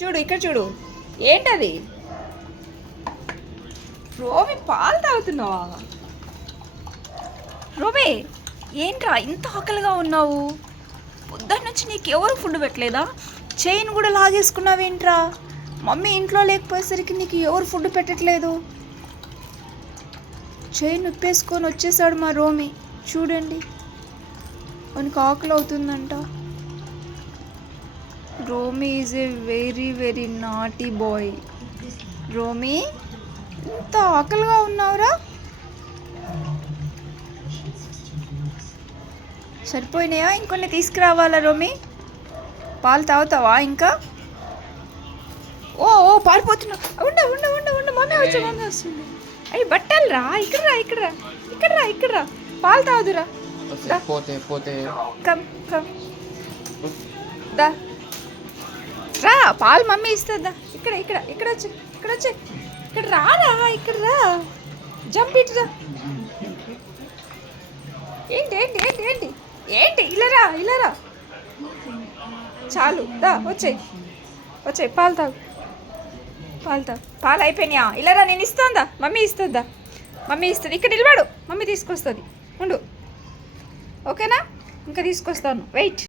చూడు ఇక్కడ చూడు, ఏంటది? రోమి పాలు తాగుతున్నావా? రోమి ఏంట్రా ఇంత ఆకలిగా ఉన్నావు? పొద్దున్న నుంచి నీకు ఎవరు ఫుడ్ పెట్టలేదా? చైన్ కూడా లాగేసుకున్నావేంట్రా? మమ్మీ ఇంట్లో లేకపోయేసరికి నీకు ఎవరు ఫుడ్ పెట్టట్లేదు? చైన్ ఉప్పేసుకొని వచ్చేసాడు మా రోమి. చూడండి, మనకు ఆకలి అవుతుందంట. Romi is a very very naughty boy. Romi ఇంత ఆకలిగా ఉన్నావురా? సరిపోయినాయా? ఇంకొన్ని తీసుకురావాలా రోమి? పాలు తాగుతావా ఇంకా? ఓ ఓ పారిపోతున్నా. ఉండ ఉండ ఉండ ఉండ మమ్మీ వస్తుంది. అయ్యి బట్టలు రా, ఇక్కడ రా ఇక్కడ రా ఇక్కడ రా ఇక్కడ రా, పాలు తాగుదురా. కమ్ కమ్ దా రా, పాలు మమ్మీ ఇస్తుందా? ఇక్కడ ఇక్కడ ఇక్కడ వచ్చి ఇక్కడ వచ్చి ఇక్కడ రారా, ఇక్కడ రా, జంప్ ఇటు రా. ఏంటి ఏంటి ఏంటి ఏంటి ఏంటి ఇలా రా. చాలు దా, వచ్చాయి పాలు తాగు. పాలు అయిపోయినాయా? ఇలా రా, నేను ఇస్తుందా? మమ్మీ ఇస్తుందా? మమ్మీ ఇస్తుంది. ఇక్కడ నిలబడు, మమ్మీ తీసుకొస్తుంది. ఉండు, ఓకేనా? ఇంకా తీసుకొస్తాను, వెయిట్.